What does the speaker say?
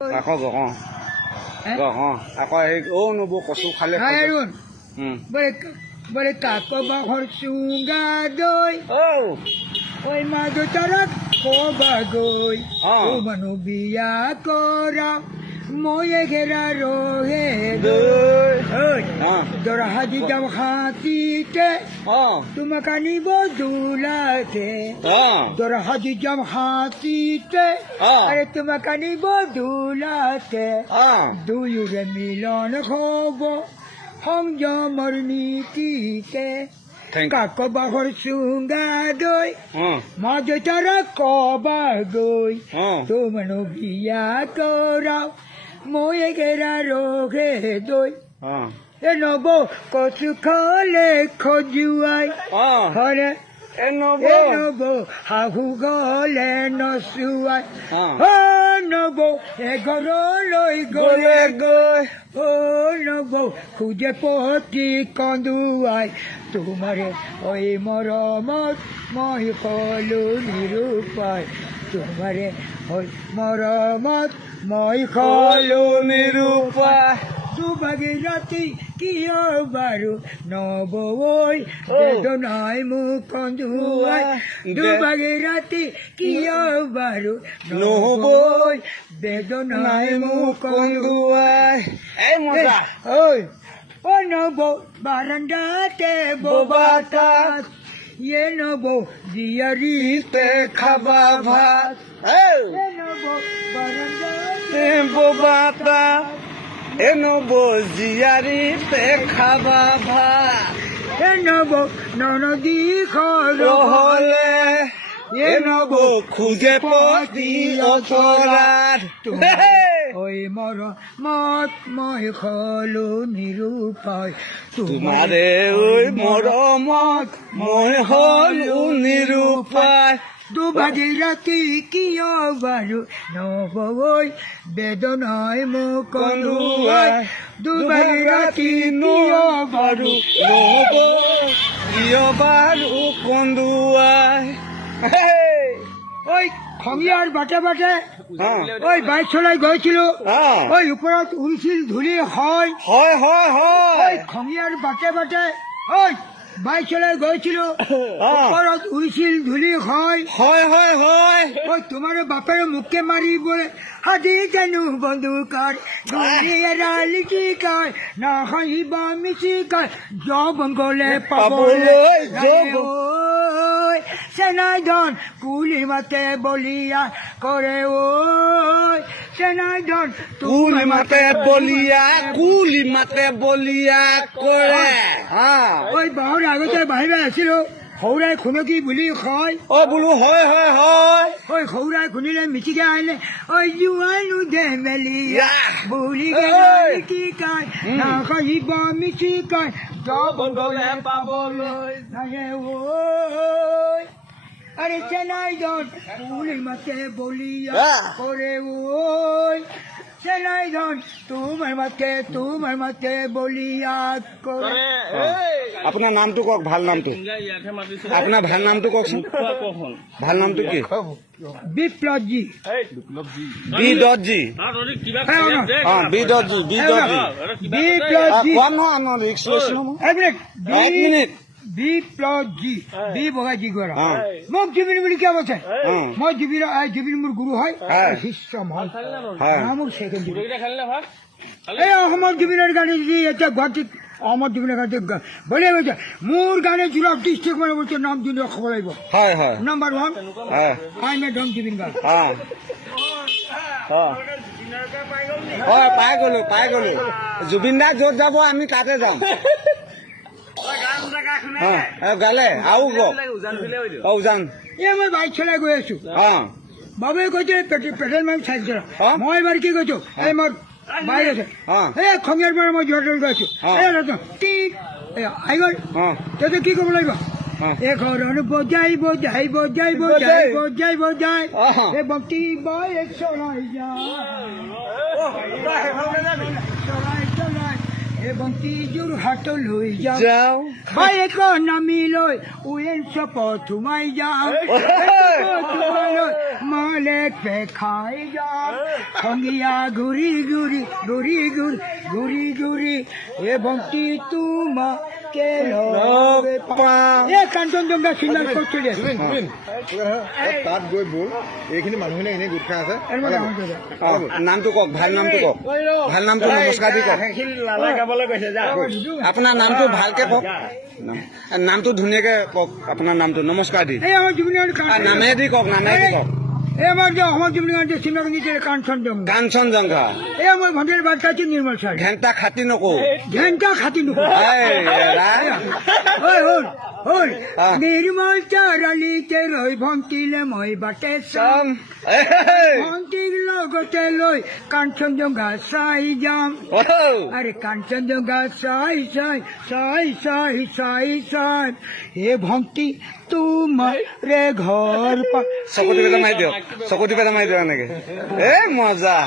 আকৌ আকৌ এই নবৌ কচু খালে বলে কাক বাঘর চুঙ্গা দই ওই মা তারা কবা গই ও মানু বিয়া করা ময়ে ঘেরা রোহে দর হাজি যাও হাতিতে তোমাকে নিব দুলাতে দর হাজি যাও হাতিতে আরে তোমাকে নিব দুলাতে দুইরে মিলন হব সংযমৰ নীতিতে কাক বাঘৰ চুঙ্গা দৈ মাজ তারা কবা গৈ তোমার বিয়া করাও ময়ে গেরা রোগে দই এ নব কচু খলে খজুয়াই হরে নব হাহু গলে নচুয়াই নব এঘৰ লৈ গলে গৈ নব খুজে পতি কন্দুয়াই তোমাৰে ওই মৰমত মই কলো নিৰূপায় তোমাৰে ওই মৰমত মই কলো নিৰূপায় দুভাগী ৰাতি কিয় বাৰু নবৈ বেদনাই মোক কন্দুৱাই দুভাগী ৰাতি কিয় বাৰু নবৈ বেদনাই মোক কন্দুৱাই ঐ ও নব বারান্দাতে বোবাতাস ইয়ে নব জিয়ারিতে খাবা ভাত এ নব বারান্দাতে বোবাতাস এ নব জিয়ারিতে খাবা ভাত এ নব ননদী হলে এ নব খুঁজে পতি অচরার ওই মত মই হলো নিরূপায় তোমারে ওই মরমত মই হলো নিরূপায় দুভাগী রাতি কিয় বাৰু নবৈ বেদনাই মোক কন্দুৱাই দুভাগী ৰাতি কিয় বাৰু কিয় বাৰু কন্দুৱাই ওই খঙিয়ার বাটে বাটে ওই বাইক চলাই গৈছিল ওই উপরত উড়ছিল ধুলি হয় ওই খঙিয়ার বাটে বাটে ওই বাইক চলাই গৈছিল উপরত উড়ছিল ধুলি হয় ওই তোমার বাপের মুখে মারি বলে হাজি কেন বন্ধুকার লিখি কায় না হাইবা মিশি কায় জবন গলে পাবলে সেনাই ধন কুলি মাতে বলিয়া করে ওই সেনাই ধন কুলি মাতে বলিয়া করে ওই বাহর আগতে বাহিরে আসিল সৌৰাই খুনকি বুলি কয় বোলো হয় ওই সৌৰাই খুনিলে মিচিকে আহিলে ওই জোৱাইনো দে মেলিয়া বুলি কি কয় নাহিব মিচি কয় জবন গলে পাবলৈ নাহে ঐ আরে চেনাই ধন কুলি মাতে বলিয়া করে ওই চেনাই ধন তোমার মাতে বলিয়া করে আপোনাৰ নামটো কওক ভাল নামটো আপোনাৰ ভাল নামটো কওকচোন ভাল নামটো কি বিপ্লৱজী বিপ্লৱজী ৰিক্স লৈছিলো এক মিনিট বিপ্লৱজী বি বগাজী গৰা মোক জুবিন বুলি কিয় কৈছে মই জুবিন মোৰ গুৰু হয় শিষ্য হয় মোৰ ছেকেণ্ড এই অসমৰ জুবিনৰ গানে যদি এতিয়া গুৱাহাটীত অসমৰ জুবিনৰ গানে বলে গৈছে মোৰ গানে যোৰা ডিষ্ট্ৰিক্ট মানে বলছে নাম জুবিন খাব লাগিব নাম্বাৰ 1 আই মে ডন জুবিন গান পাই গলো জুবিন দা য'ত যাব আমি তাতে যাম গালে আৰু উজান মই বাইক চলাই গৈ আছো বাবুৱে কৈছে পেট্ৰল মাৰি চাইছে মই এবাৰ কি কৈছো এই মোৰ বাইক আছে এই খঙিয়াৰ পৰা মই যোৰহাটলৈ গৈ আছো আহি গ'ল তেতিয়া কি কৰিব লাগিব এখন বজাই এই বক্তি বই চলাই চলাই এবং যোৰহাটলৈ যাওঁ বাইক নামি লৈ উইন চপত সোমাই যাওঁ মলে খাই যাম খঙিয়া ঘূৰি ঘূৰি ঘূৰি ঘূৰি ঘূৰি ঘূৰি এ ভক্তি তোমাকে লগ পাম। এই কাঞ্চনজংঘা চিনেমাৰ ক'ত চলি আছে? তাত গৈ বল এইখিনি মানুহখিনি এনেই গোট খাই আছে নামটো কওক ভাল নামটো কওক ভাল নামটো নমস্কাৰ দি কওক আপোনাৰ নামটো ভালকে কওক নামটো ধুনীয়াকে কওক আপোনাৰ নামটো নমস্কাৰ দি এই আমাৰ জুবিন নামেদি কওক নামেদি কওক এই আমাৰ যে অসমৰ জুবিন গাৰ্গে চিনেমা কিনিছিলে কাঞ্চনজংঘা কাঞ্চনজংঘা এই মই ভণ্টিৰ বাট খাইছো নিৰ্মল ছাৰ ঘেণ্টা খাতি নকওঁ ঘেণ্টা খাতি নকৰো হ'ল নিৰ্মল চাৰিআলিতে ৰৈ ভণ্টিলে মই বাটে চাম ভণ্টিৰ লগতে লৈ কাঞ্চনজংঘা চাই যাম আৰে কাঞ্চনজংঘা চাই চাই চাই চাই চাই চাই হে ভণ্টি তোমাৰে ঘৰ চকু টিপে মাৰি দিয়ক চকু টিপে মাৰি দিয়ক এনেকে এ মজা